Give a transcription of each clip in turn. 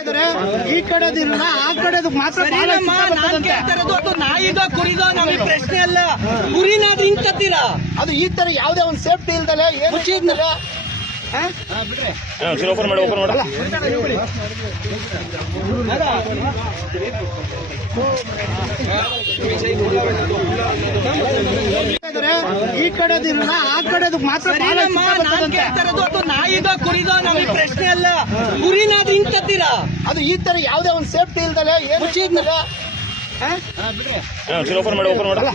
ಇದಾರೆ. ಈ ಕಡೆ ಆ ಕಡೆದು ಮಾತ್ರ ನಾಯಿಗ ಕುರಿಗ ನಮಗೆ ಪ್ರಶ್ನೆ ಅಲ್ಲ ಕುರಿನಾದ್ರೂ ಹಿಂಗ್ ಅದು ಈ ತರ ಯಾವುದೇ ಒಂದು ಸೇಫ್ಟಿ ಇಲ್ದಲ್ಲ ಏನು? ಜೀರೋ ಓಪನ್ ಮಾಡಿ ಓಪನ್ ಮಾಡಲ್ಲ. ಈ ಕಡೆದಿರಲ್ಲ ಆ ಕಡೆದು ಮಾತ್ರ ನಾಯಿದೋ ಕುರಿದೋ ನಮಗೆ ಪ್ರಶ್ನೆ ಅಲ್ಲ. ಕುರಿನಾದ್ರೂ ಹಿಂಗ್ ತತ್ತಿಲ್ಲ ಅದು ಈ ತರ ಯಾವುದೇ ಒಂದು ಸೇಫ್ಟಿ ಇಲ್ದಲೆ ಏನು ಮುಚ್ಚಿದ್ನಲ್ಲ? ಓಪನ್ ಮಾಡಿ ಓಪನ್ ಮಾಡಲ್ಲ.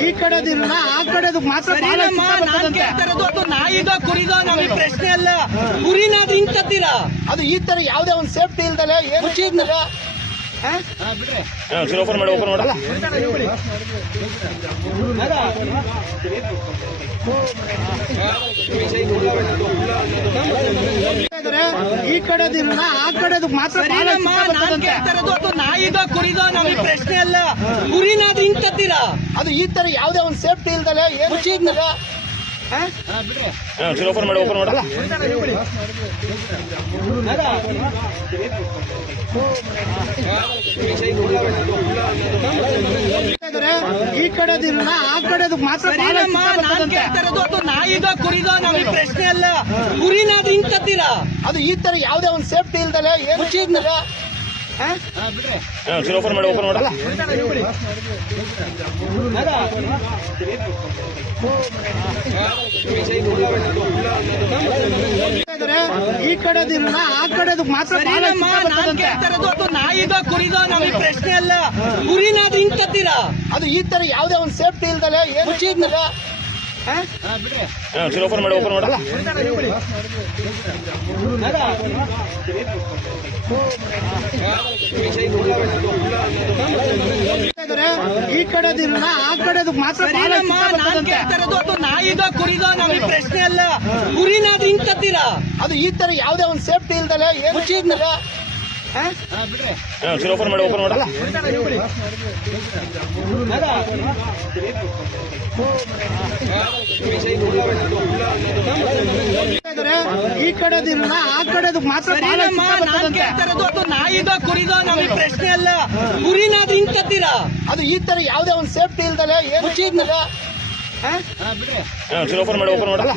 ಈ ಕಡೆದಿರಲ್ಲ ಆ ಕಡೆದು ಮಾತ್ರ ನಾಯಿದೋ ಕುರಿದೋ ನಮಗೆ ಪ್ರಶ್ನೆ ಅಲ್ಲ. ಕುರಿನಾದ್ರೂ ಹಿಂಗ್ ತತ್ತಿಲ್ಲ ಅದು ಈ ತರ ಯಾವುದೇ ಒಂದು ಸೇಫ್ಟಿ ಇಲ್ದಲೆ ಏನು ಓಪನ್ ಮಾಡಿ ಓಪನ್ ಮಾಡಲ್ಲ. ಈ ಕಡೆದಿಲ್ಲ ಆ ಕಡೆದು ಮಾತ್ರ ನಾಯಿದೋ ಕುರಿದೋ ನಮಗೆ ಪ್ರಶ್ನೆ ಅಲ್ಲ ಕುರಿನಾದ್ರೂ ಹಿಂಗ್ ಕತ್ತೀರಾ? ಅದು ಈ ತರ ಯಾವುದೇ ಒಂದು ಸೇಫ್ಟಿ ಇಲ್ದಲೆ ಏನು ಜೀರೋ ಓಪನ್ ಮಾಡಿ ಓಪನ್ ಮಾಡಲ್ಲ. ಈ ಕಡೆ ಆ ಕಡೆದು ಮಾತ್ರ ನಾಯಿದೋ ಕುರಿದೋ ನಮಗೆ ಪ್ರಶ್ನೆ ಅಲ್ಲ ಕುರಿನಾದ್ರೂ ಹಿಂಗ್ ತತ್ತಿಲ್ಲ ಅದು ಈ ತರ ಯಾವುದೇ ಒಂದು ಸೇಫ್ಟಿ ಇಲ್ದಲೆ ಏನು ಮುಚ್ಚಿದ್ನಲ್ಲ? ಜೀರೋ ಓಪನ್ ಮಾಡಿ ಓಪನ್ ಮಾಡಲ್ಲ. ಈ ಕಡೆದಿರಲ್ಲ ಆ ಕಡೆದು ಮಾತ್ರ ನಾಯಿದ ಕುರಿದ ನಮಗೆ ಪ್ರಶ್ನೆ ಅಲ್ಲ ಕುರಿನಾದ್ರೂ ಹಿಂಗ್ ಕತ್ತೀರಾ? ಅದು ಈ ತರ ಯಾವುದೇ ಒಂದು ಸೇಫ್ಟಿ ಇಲ್ದಲೆ ಏನು ಜೀರೋ ಓಪನ್ ಮಾಡಿ ಓಪನ್ ಮಾಡಲ್ಲ. ಈ ಕಡೆ ಆ ಕಡೆದು ಮಾತ್ರ ನಮಗೆ ಪ್ರಶ್ನೆ ಅಲ್ಲ ಕುರಿನಾದ್ರೂ ಹಿಂಗ್ ತತ್ತಿಲ್ಲ ಅದು ಈ ತರ ಯಾವುದೇ ಒಂದು ಸೇಫ್ಟಿ ಇಲ್ದಲ್ಲ ಏನು ಮುಚ್ಚಿದ್ನಲ್ಲ? ಜೀರೋ ಓಪನ್ ಮಾಡಿ ಓಪನ್ ಮಾಡಲ್ಲ. ಈ ಕಡೆದಿರಲ್ಲ ಆ ಕಡೆದು ಮಾತ್ರ ನಾಯಿದೋ ಕುರಿದೋ ನಮಗೆ ಪ್ರಶ್ನೆ ಅಲ್ಲ ಕುರಿನಾದ್ರೂ ಹಿಂಗ್ ಕತ್ತೀರಾ ಅದು ಈ ತರ ಯಾವುದೇ ಒಂದು ಸೇಫ್ಟಿ ಇಲ್ದಲೆ ಏನು ಮುಚ್ಚಿದ್ನಲ್ಲ? ಜೀರೋ ಓಪನ್ ಮಾಡಿ ಓಪನ್ ಮಾಡಲ್ಲ